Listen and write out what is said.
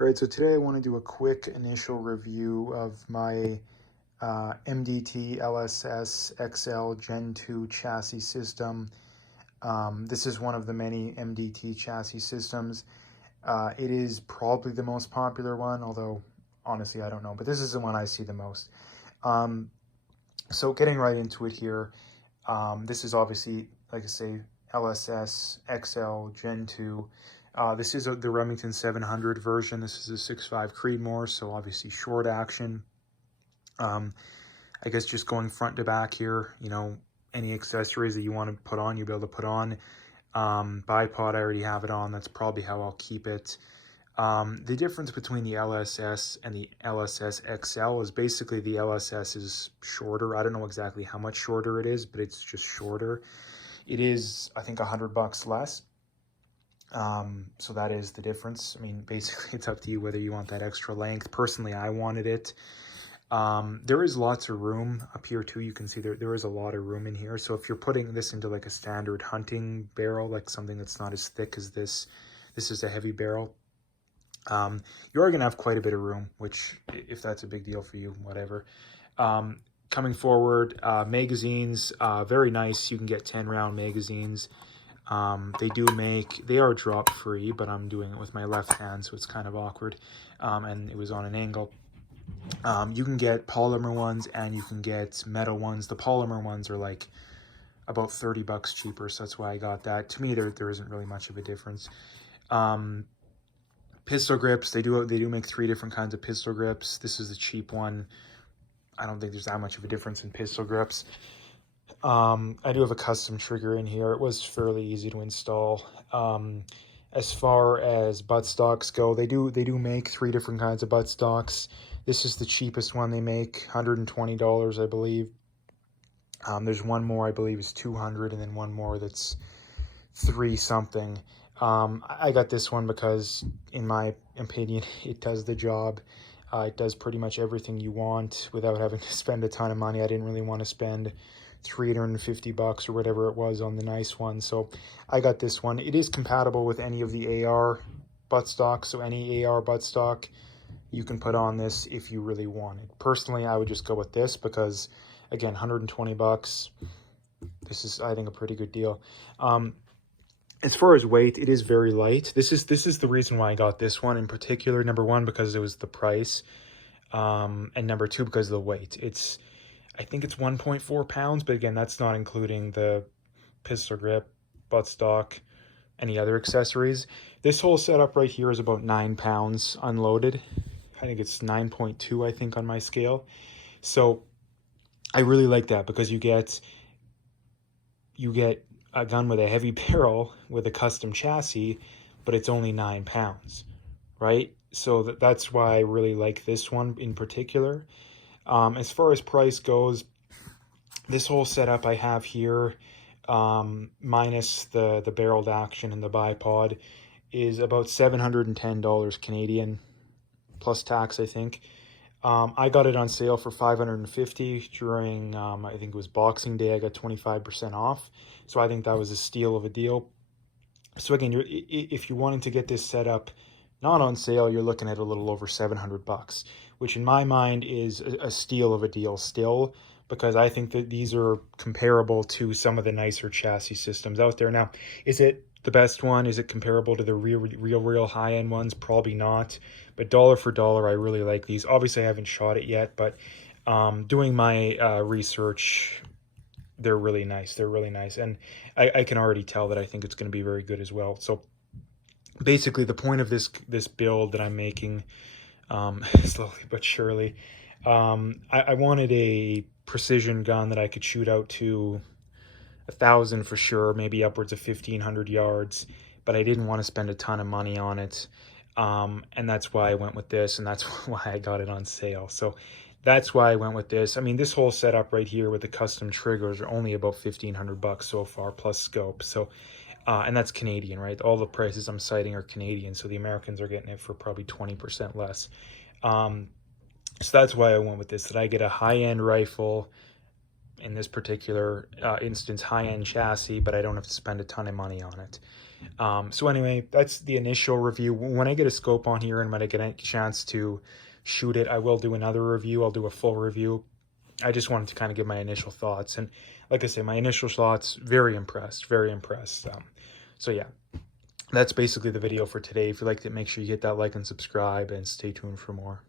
All right, so today I want to do a quick initial review of my MDT LSS XL Gen 2 chassis system. This is one of the many MDT chassis systems. It is probably the most popular one, although honestly I don't know, but this is the one I see the most. So getting right into it here, this is obviously, like I say, LSS XL Gen 2. This is the Remington 700 version. This is a 6.5 Creedmoor, so obviously short action. I guess just going front to back here, you know, any accessories that you want to put on, you'll be able to put on. Bipod, I already have it on. That's probably how I'll keep it. The difference between the LSS and the LSS XL is basically the LSS is shorter. I don't know exactly how much shorter it is, but it's just shorter. It is, I think, $100 less. So that is the difference. I mean, basically it's up to you whether you want that extra length. Personally, I wanted it. There is lots of room up here too. You can see there is a lot of room in here. So if you're putting this into like a standard hunting barrel, like something that's not as thick as this is a heavy barrel. You are going to have quite a bit of room, which if that's a big deal for you, whatever. Coming forward, magazines, very nice. You can get 10 round magazines. They are drop free, but I'm doing it with my left hand, so it's kind of awkward. And it was on an angle. You can get polymer ones and you can get metal ones. The polymer ones are like about $30 cheaper, so that's why I got that. To me, there isn't really much of a difference. Pistol grips, they do make 3 different kinds of pistol grips. This is the cheap one. I don't think there's that much of a difference in pistol grips. I do have a custom trigger in here. It was fairly easy to install. As far as buttstocks go, they do make 3 different kinds of buttstocks. This is the cheapest one they make, $120, I believe. There's one more, I believe, is $200, and then one more that's $3 something. I got this one because, in my opinion, it does the job. It does pretty much everything you want without having to spend a ton of money. I didn't really want to spend $350 or whatever it was on the nice one, so I got this one. It is compatible with any of the AR buttstocks, so any AR buttstock you can put on this if you really wanted. Personally, I would just go with this because, again, $120. This is, I think, a pretty good deal. As far as weight, it is very light. This is the reason why I got this one in particular. Number one, because it was the price, and number two, because of the weight. I think it's 1.4 pounds, but again, that's not including the pistol grip, buttstock, any other accessories. This whole setup right here is about 9 pounds unloaded. I think it's 9.2, I think, on my scale. So I really like that because you get a gun with a heavy barrel with a custom chassis, but it's only 9 pounds, right? So that's why I really like this one in particular. As far as price goes, this whole setup I have here, minus the barreled action and the bipod, is about $710 Canadian, plus tax, I think. I got it on sale for $550 during, I think it was Boxing Day. I got 25% off. So I think that was a steal of a deal. So again, if you wanted to get this set up not on sale, you're looking at a little over $700, which in my mind is a steal of a deal still, because I think that these are comparable to some of the nicer chassis systems out there. Now, is it the best one? Is it comparable to the real high-end ones? Probably not. But dollar for dollar, I really like these. Obviously, I haven't shot it yet, but doing my research, they're really nice. They're really nice. And I can already tell that I think it's going to be very good as well. So basically, the point of this build that I'm making, slowly but surely, I wanted a precision gun that I could shoot out to 1,000 for sure, maybe upwards of 1,500 yards, but I didn't want to spend a ton of money on it. And that's why I went with this, and that's why I got it on sale. So that's why I went with this. I mean, this whole setup right here with the custom triggers are only about $1,500 so far, plus scope. So, and that's Canadian, right? All the prices I'm citing are Canadian, so the Americans are getting it for probably 20% less. So that's why I went with this, that I get a high-end rifle, in this particular instance, high-end chassis, but I don't have to spend a ton of money on it. So anyway, that's the initial review. When I get a scope on here and when I get a chance to shoot it, I will do another review. I'll do a full review. I just wanted to kind of give my initial thoughts. And like I said, my initial thoughts, very impressed, very impressed. So yeah, that's basically the video for today. If you liked it, make sure you hit that like and subscribe and stay tuned for more.